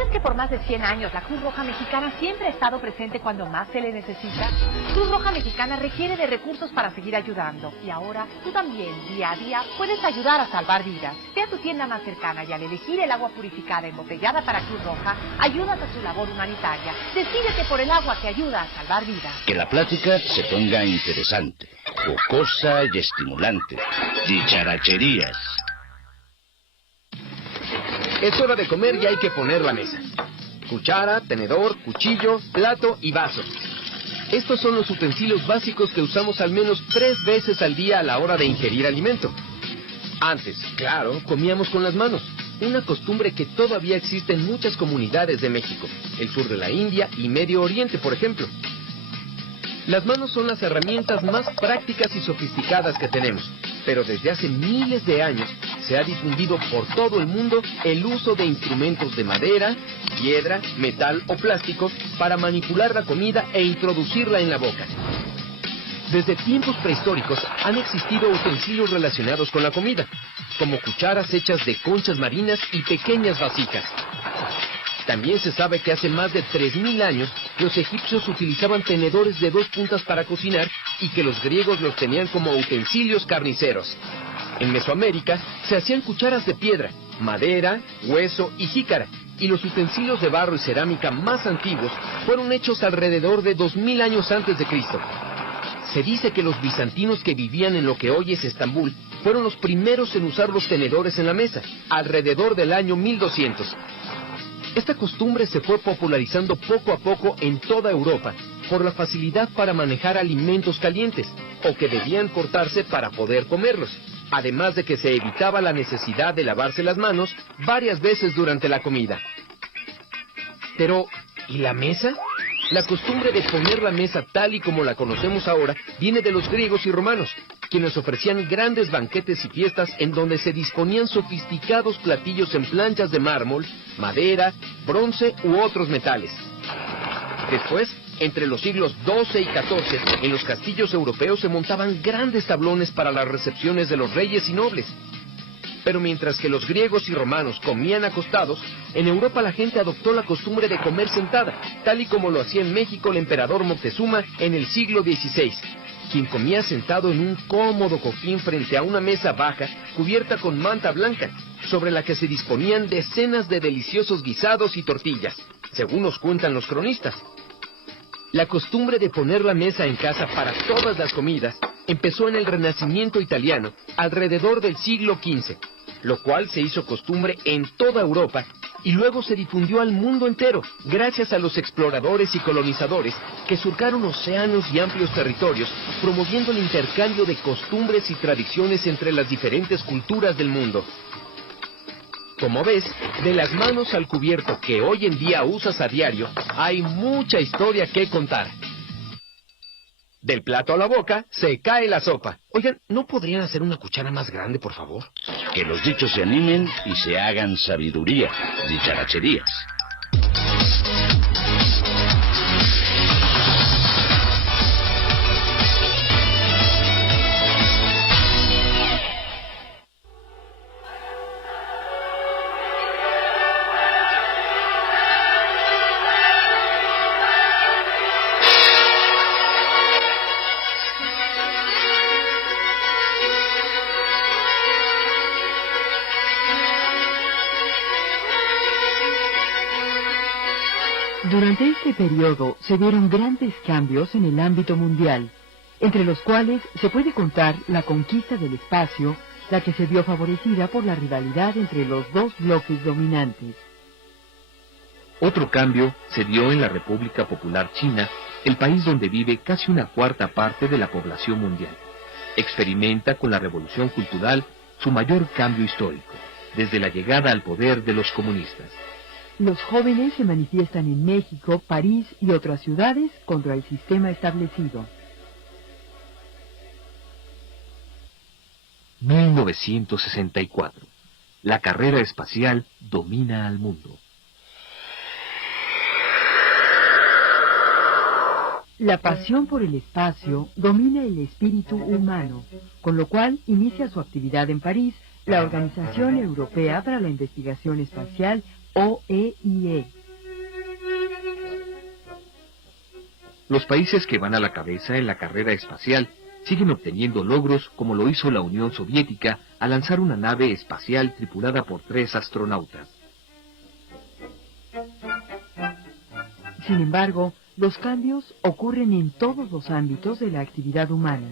¿Sabías que por más de 100 años la Cruz Roja Mexicana siempre ha estado presente cuando más se le necesita? Cruz Roja Mexicana requiere de recursos para seguir ayudando. Y ahora, tú también, día a día, puedes ayudar a salvar vidas. Ve a tu tienda más cercana y al elegir el agua purificada embotellada para Cruz Roja, ayudas a su labor humanitaria. Decídete por el agua que ayuda a salvar vidas. Que la plática se ponga interesante, jocosa y estimulante. Dicharacherías. Es hora de comer y hay que poner la mesa. Cuchara, tenedor, cuchillo, plato y vaso. Estos son los utensilios básicos que usamos al menos 3 veces al día a la hora de ingerir alimento. Antes, claro, comíamos con las manos. Una costumbre que todavía existe en muchas comunidades de México, el sur de la India y Medio Oriente, por ejemplo. Las manos son las herramientas más prácticas y sofisticadas que tenemos, pero desde hace miles de años se ha difundido por todo el mundo el uso de instrumentos de madera, piedra, metal o plástico para manipular la comida e introducirla en la boca. Desde tiempos prehistóricos han existido utensilios relacionados con la comida, como cucharas hechas de conchas marinas y pequeñas vasijas. También se sabe que hace más de 3000 años los egipcios utilizaban tenedores de 2 puntas para cocinar y que los griegos los tenían como utensilios carniceros. En Mesoamérica se hacían cucharas de piedra, madera, hueso y jícara, y los utensilios de barro y cerámica más antiguos fueron hechos alrededor de 2000 años antes de Cristo. Se dice que los bizantinos que vivían en lo que hoy es Estambul fueron los primeros en usar los tenedores en la mesa, alrededor del año 1200. Esta costumbre se fue popularizando poco a poco en toda Europa por la facilidad para manejar alimentos calientes o que debían cortarse para poder comerlos, además de que se evitaba la necesidad de lavarse las manos varias veces durante la comida. Pero, ¿y la mesa? La costumbre de poner la mesa tal y como la conocemos ahora viene de los griegos y romanos, quienes ofrecían grandes banquetes y fiestas en donde se disponían sofisticados platillos en planchas de mármol, madera, bronce u otros metales. Después, entre los siglos XII y XIV, en los castillos europeos se montaban grandes tablones para las recepciones de los reyes y nobles. Pero mientras que los griegos y romanos comían acostados, en Europa la gente adoptó la costumbre de comer sentada, tal y como lo hacía en México el emperador Moctezuma en el siglo XVI, quien comía sentado en un cómodo cojín frente a una mesa baja cubierta con manta blanca, sobre la que se disponían decenas de deliciosos guisados y tortillas, según nos cuentan los cronistas. La costumbre de poner la mesa en casa para todas las comidas empezó en el Renacimiento italiano alrededor del siglo XV, lo cual se hizo costumbre en toda Europa y luego se difundió al mundo entero gracias a los exploradores y colonizadores que surcaron océanos y amplios territorios, promoviendo el intercambio de costumbres y tradiciones entre las diferentes culturas del mundo. Como ves, de las manos al cubierto que hoy en día usas a diario, hay mucha historia que contar. Del plato a la boca se cae la sopa. Oigan, ¿no podrían hacer una cuchara más grande, por favor? Que los dichos se animen y se hagan sabiduría. Dicharacherías. Durante este periodo se dieron grandes cambios en el ámbito mundial, entre los cuales se puede contar la conquista del espacio, la que se vio favorecida por la rivalidad entre los dos bloques dominantes. Otro cambio se dio en la República Popular China, el país donde vive casi una cuarta parte de la población mundial. Experimenta con la revolución cultural su mayor cambio histórico, desde la llegada al poder de los comunistas. Los jóvenes se manifiestan en México, París y otras ciudades contra el sistema establecido. 1964. La carrera espacial domina al mundo. La pasión por el espacio domina el espíritu humano, con lo cual inicia su actividad en París la Organización Europea para la Investigación Espacial OEIE. Los países que van a la cabeza en la carrera espacial siguen obteniendo logros como lo hizo la Unión Soviética al lanzar una nave espacial tripulada por 3 astronautas. Sin embargo, los cambios ocurren en todos los ámbitos de la actividad humana.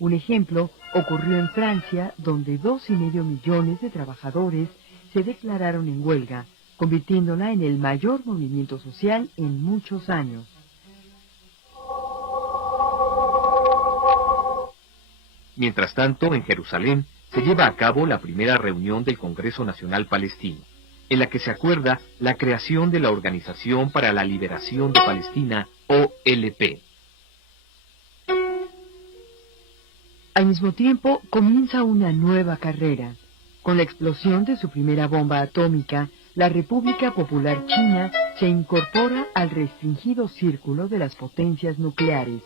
Un ejemplo ocurrió en Francia, donde 2,5 millones de trabajadores se declararon en huelga, convirtiéndola en el mayor movimiento social en muchos años. Mientras tanto, en Jerusalén se lleva a cabo la primera reunión del Congreso Nacional Palestino, en la que se acuerda la creación de la Organización para la Liberación de Palestina, OLP. Al mismo tiempo, comienza una nueva carrera. Con la explosión de su primera bomba atómica, la República Popular China se incorpora al restringido círculo de las potencias nucleares.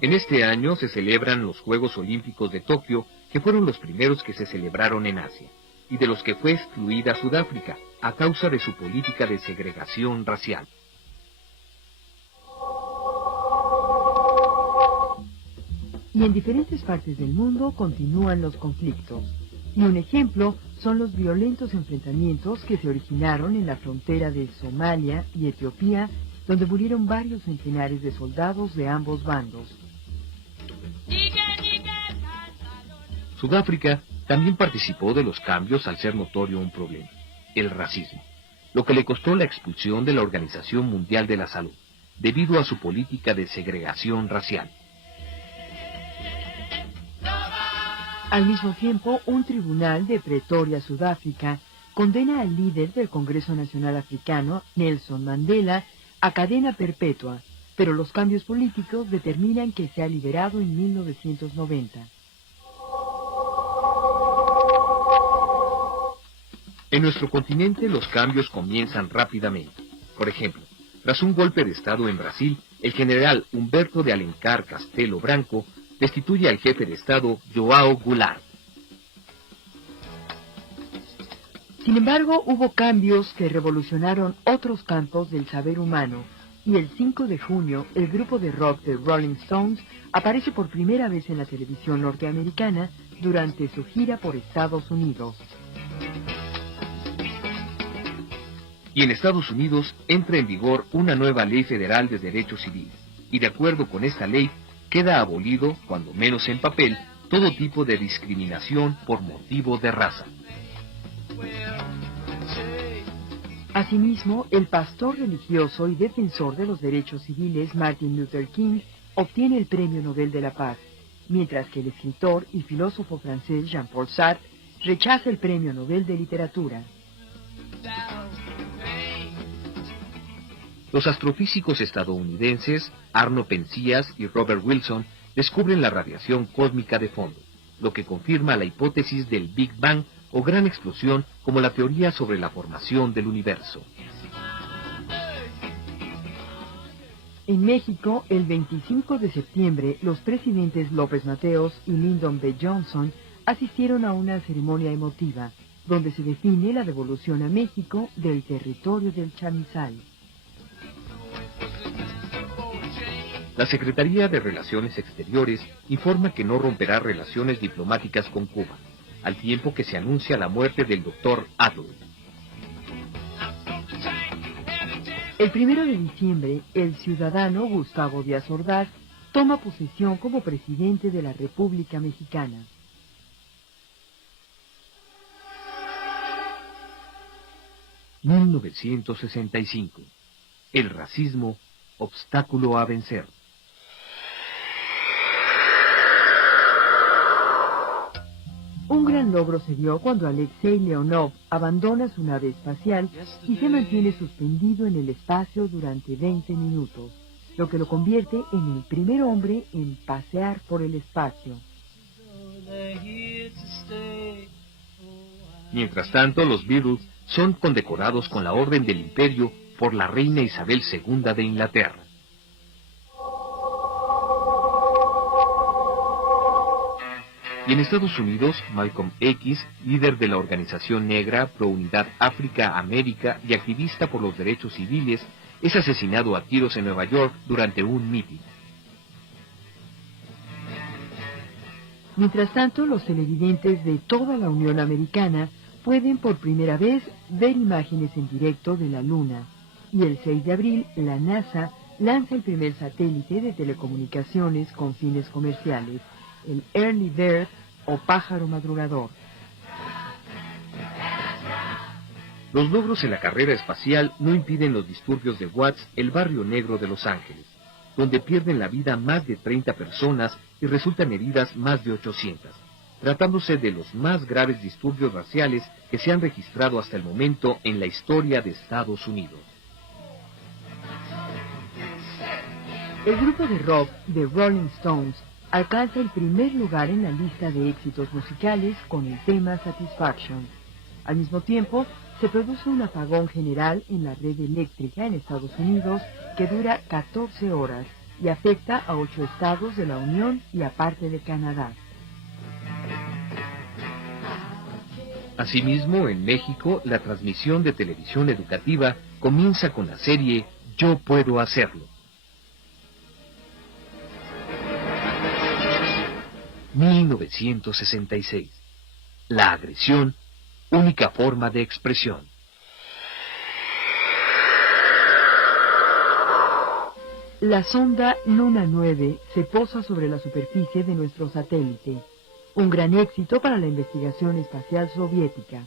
En este año se celebran los Juegos Olímpicos de Tokio, que fueron los primeros que se celebraron en Asia, y de los que fue excluida Sudáfrica a causa de su política de segregación racial. Y en diferentes partes del mundo continúan los conflictos. Y un ejemplo son los violentos enfrentamientos que se originaron en la frontera de Somalia y Etiopía, donde murieron varios centenares de soldados de ambos bandos. Sudáfrica también participó de los cambios al ser notorio un problema, el racismo, lo que le costó la expulsión de la Organización Mundial de la Salud, debido a su política de segregación racial. Al mismo tiempo, un tribunal de Pretoria, Sudáfrica, condena al líder del Congreso Nacional Africano, Nelson Mandela, a cadena perpetua, pero los cambios políticos determinan que sea liberado en 1990. En nuestro continente los cambios comienzan rápidamente. Por ejemplo, tras un golpe de Estado en Brasil, el general Humberto de Alencar Castelo Branco destituye al jefe de Estado João Goulart. Sin embargo, hubo cambios que revolucionaron otros campos del saber humano, y el 5 de junio el grupo de rock de Rolling Stones aparece por primera vez en la televisión norteamericana durante su gira por Estados Unidos. Y en Estados Unidos entra en vigor una nueva ley federal de derechos civiles, y de acuerdo con esta ley queda abolido, cuando menos en papel, todo tipo de discriminación por motivo de raza. Asimismo, el pastor religioso y defensor de los derechos civiles Martin Luther King obtiene el Premio Nobel de la Paz, mientras que el escritor y filósofo francés Jean-Paul Sartre rechaza el Premio Nobel de Literatura. Los astrofísicos estadounidenses Arno Penzias y Robert Wilson descubren la radiación cósmica de fondo, lo que confirma la hipótesis del Big Bang o gran explosión como la teoría sobre la formación del universo. En México, el 25 de septiembre, los presidentes López Mateos y Lyndon B. Johnson asistieron a una ceremonia emotiva, donde se define la devolución a México del territorio del Chamizal. La Secretaría de Relaciones Exteriores informa que no romperá relaciones diplomáticas con Cuba, al tiempo que se anuncia la muerte del Dr. Attlee. El 1 de diciembre, el ciudadano Gustavo Díaz Ordaz toma posesión como presidente de la República Mexicana. ...1965... El racismo, obstáculo a vencer. Un gran logro se dio cuando Alexei Leonov abandona su nave espacial y se mantiene suspendido en el espacio durante 20 minutos, lo que lo convierte en el primer hombre en pasear por el espacio. Mientras tanto, los Beatles son condecorados con la Orden del Imperio por la reina Isabel II de Inglaterra. Y en Estados Unidos, Malcolm X, líder de la organización negra Pro Unidad África América y activista por los derechos civiles, es asesinado a tiros en Nueva York durante un mitin. Mientras tanto, los televidentes de toda la Unión Americana pueden por primera vez ver imágenes en directo de la Luna. Y el 6 de abril, la NASA lanza el primer satélite de telecomunicaciones con fines comerciales, el Early Bird o pájaro madrugador. Los logros en la carrera espacial no impiden los disturbios de Watts, el barrio negro de Los Ángeles, donde pierden la vida más de 30 personas y resultan heridas más de 800, tratándose de los más graves disturbios raciales que se han registrado hasta el momento en la historia de Estados Unidos. El grupo de rock The Rolling Stones alcanza el primer lugar en la lista de éxitos musicales con el tema Satisfaction. Al mismo tiempo, se produce un apagón general en la red eléctrica en Estados Unidos que dura 14 horas y afecta a 8 estados de la Unión y a parte de Canadá. Asimismo, en México, la transmisión de televisión educativa comienza con la serie Yo Puedo Hacerlo. 1966. La agresión, única forma de expresión. La sonda Luna 9 se posa sobre la superficie de nuestro satélite, un gran éxito para la investigación espacial soviética.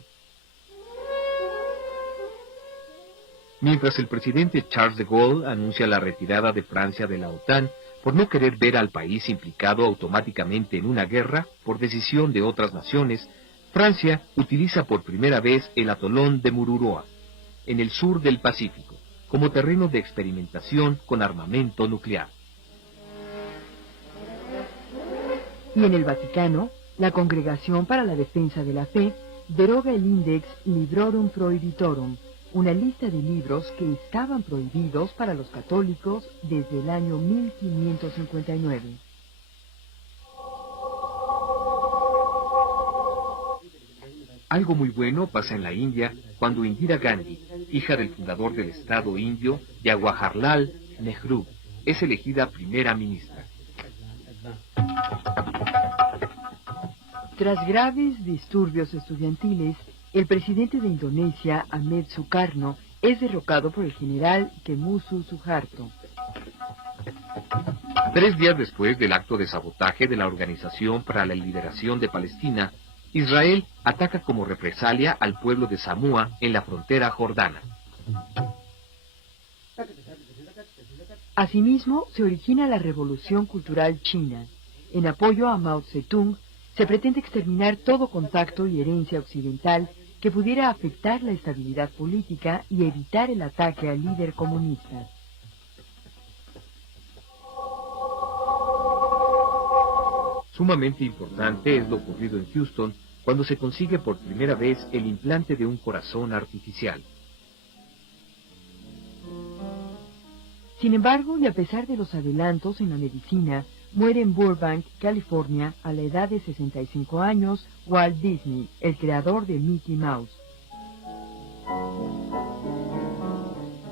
Mientras el presidente Charles de Gaulle anuncia la retirada de Francia de la OTAN por no querer ver al país implicado automáticamente en una guerra por decisión de otras naciones, Francia utiliza por primera vez el atolón de Mururoa, en el sur del Pacífico, como terreno de experimentación con armamento nuclear. Y en el Vaticano, la Congregación para la Defensa de la Fe deroga el Index Librorum Prohibitorum, una lista de libros que estaban prohibidos para los católicos desde el año 1559. Algo muy bueno pasa en la India cuando Indira Gandhi, hija del fundador del Estado indio, Jawaharlal Nehru, es elegida primera ministra. Tras graves disturbios estudiantiles, el presidente de Indonesia, Ahmed Sukarno, es derrocado por el general Kemusu Suharto. 3 días después del acto de sabotaje de la Organización para la Liberación de Palestina, Israel ataca como represalia al pueblo de Samoa en la frontera jordana. Asimismo, se origina la Revolución Cultural China. En apoyo a Mao Zedong, se pretende exterminar todo contacto y herencia occidental que pudiera afectar la estabilidad política y evitar el ataque al líder comunista. Sumamente importante es lo ocurrido en Houston cuando se consigue por primera vez el implante de un corazón artificial. Sin embargo, y a pesar de los adelantos en la medicina, muere en Burbank, California, a la edad de 65 años, Walt Disney, el creador de Mickey Mouse.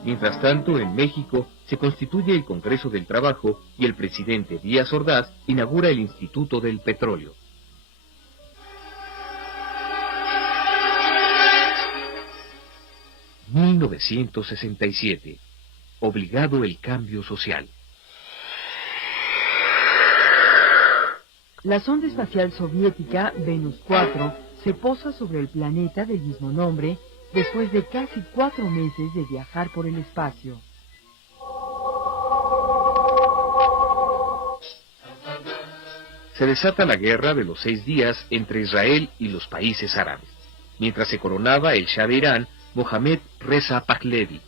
Mientras tanto, en México, se constituye el Congreso del Trabajo y el presidente Díaz Ordaz inaugura el Instituto del Petróleo. ...1967... Obligado el cambio social. La sonda espacial soviética Venus 4 se posa sobre el planeta del mismo nombre después de casi 4 meses de viajar por el espacio. Se desata la guerra de los 6 días entre Israel y los países árabes, mientras se coronaba el Shah de Irán, Mohammad Reza Pahlavi.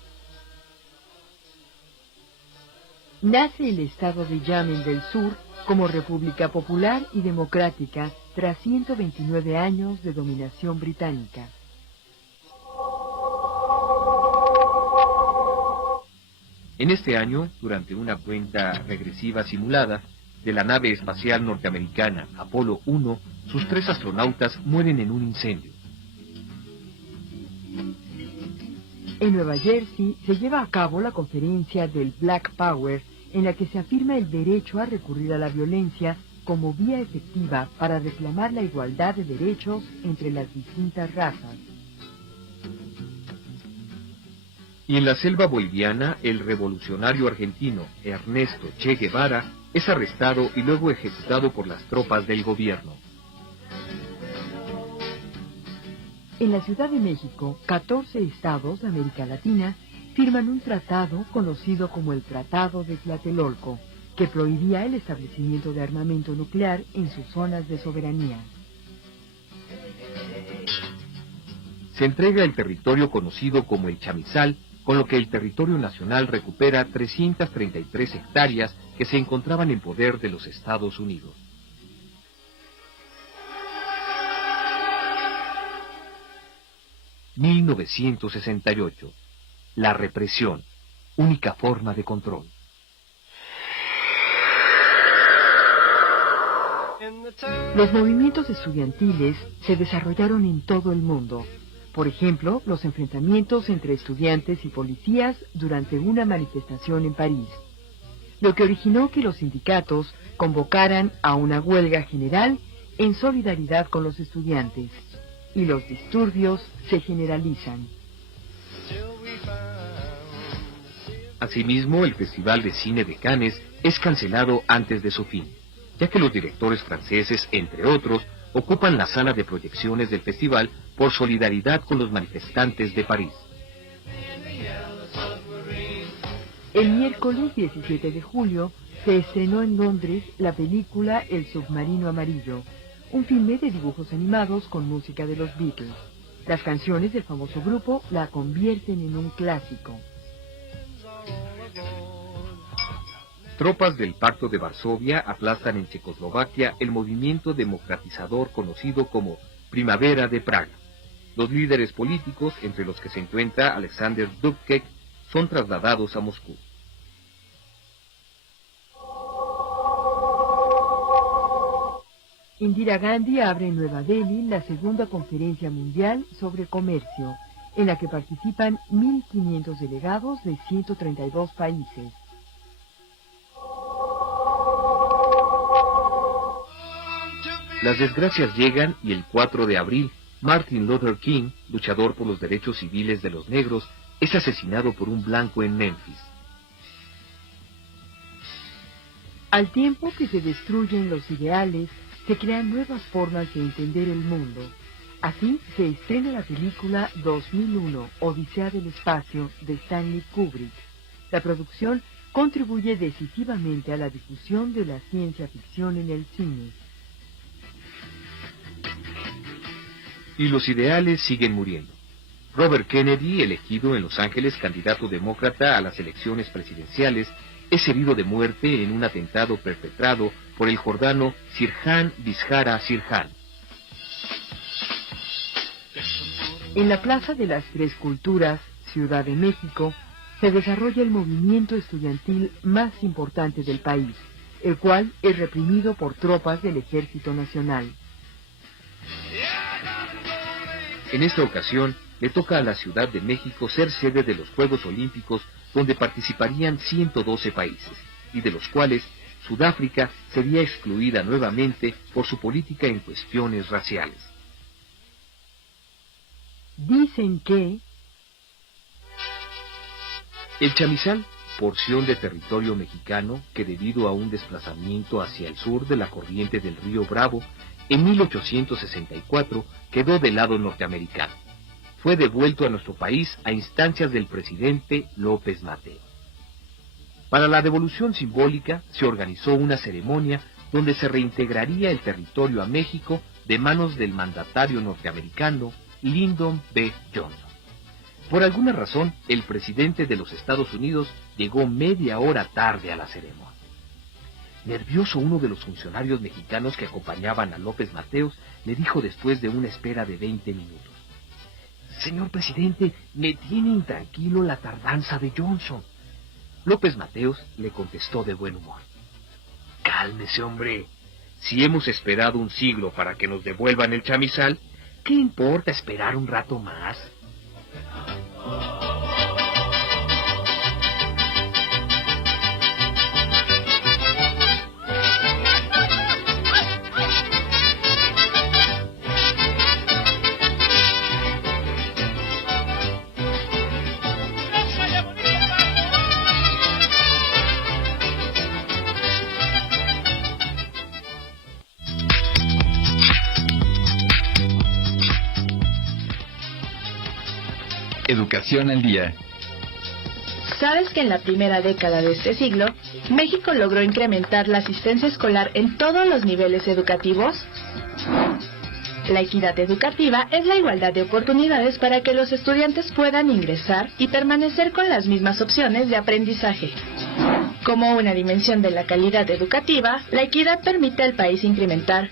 Nace el Estado de Yemen del Sur como República Popular y Democrática tras 129 años de dominación británica. En este año, durante una cuenta regresiva simulada, de la nave espacial norteamericana Apolo 1, sus 3 astronautas mueren en un incendio. En Nueva Jersey se lleva a cabo la conferencia del Black Power, en la que se afirma el derecho a recurrir a la violencia como vía efectiva para reclamar la igualdad de derechos entre las distintas razas. Y en la selva boliviana, el revolucionario argentino Ernesto Che Guevara es arrestado y luego ejecutado por las tropas del gobierno. En la Ciudad de México, 14 estados de América Latina firman un tratado conocido como el Tratado de Tlatelolco, que prohibía el establecimiento de armamento nuclear en sus zonas de soberanía. Se entrega el territorio conocido como el Chamizal, con lo que el territorio nacional recupera 333 hectáreas que se encontraban en poder de los Estados Unidos. ...1968... La represión, única forma de control. Los movimientos estudiantiles se desarrollaron en todo el mundo. Por ejemplo, los enfrentamientos entre estudiantes y policías durante una manifestación en París, lo que originó que los sindicatos convocaran a una huelga general en solidaridad con los estudiantes, y los disturbios se generalizan. Asimismo, el Festival de Cine de Cannes es cancelado antes de su fin, ya que los directores franceses, entre otros, ocupan la sala de proyecciones del festival por solidaridad con los manifestantes de París. El miércoles 17 de julio se estrenó en Londres la película El submarino amarillo, un filme de dibujos animados con música de los Beatles. Las canciones del famoso grupo la convierten en un clásico. Tropas del Pacto de Varsovia aplastan en Checoslovaquia el movimiento democratizador conocido como Primavera de Praga. Los líderes políticos, entre los que se encuentra Alexander Dubček, son trasladados a Moscú. Indira Gandhi abre en Nueva Delhi la segunda conferencia mundial sobre comercio, en la que participan 1.500 delegados de 132 países. Las desgracias llegan y el 4 de abril, Martin Luther King, luchador por los derechos civiles de los negros, es asesinado por un blanco en Memphis. Al tiempo que se destruyen los ideales, se crean nuevas formas de entender el mundo. Así se estrena la película 2001, Odisea del Espacio, de Stanley Kubrick. La producción contribuye decisivamente a la difusión de la ciencia ficción en el cine. Y los ideales siguen muriendo. Robert Kennedy, elegido en Los Ángeles candidato demócrata a las elecciones presidenciales, es herido de muerte en un atentado perpetrado por el jordano Sirhan Vizcara Sirhan. En la Plaza de las Tres Culturas, Ciudad de México, se desarrolla el movimiento estudiantil más importante del país, el cual es reprimido por tropas del Ejército Nacional. En esta ocasión, le toca a la Ciudad de México ser sede de los Juegos Olímpicos, donde participarían 112 países, y de los cuales Sudáfrica sería excluida nuevamente por su política en cuestiones raciales. Dicen que el Chamizal, porción de territorio mexicano que debido a un desplazamiento hacia el sur de la corriente del río Bravo, en 1864 quedó del lado norteamericano. Fue devuelto a nuestro país a instancias del presidente López Mateos. Para la devolución simbólica se organizó una ceremonia donde se reintegraría el territorio a México de manos del mandatario norteamericano Lyndon B. Johnson. Por alguna razón, el presidente de los Estados Unidos llegó media hora tarde a la ceremonia. Nervioso, uno de los funcionarios mexicanos que acompañaban a López Mateos le dijo después de una espera de 20 minutos: «Señor presidente, me tiene intranquilo la tardanza de Johnson». López Mateos le contestó de buen humor: Cálmese, hombre. Si hemos esperado un siglo para que nos devuelvan el chamizal, ¿qué importa esperar un rato más? Educación al día. ¿Sabes que en la primera década de este siglo, México logró incrementar la asistencia escolar en todos los niveles educativos? La equidad educativa es la igualdad de oportunidades para que los estudiantes puedan ingresar y permanecer con las mismas opciones de aprendizaje. Como una dimensión de la calidad educativa, la equidad permite al país incrementar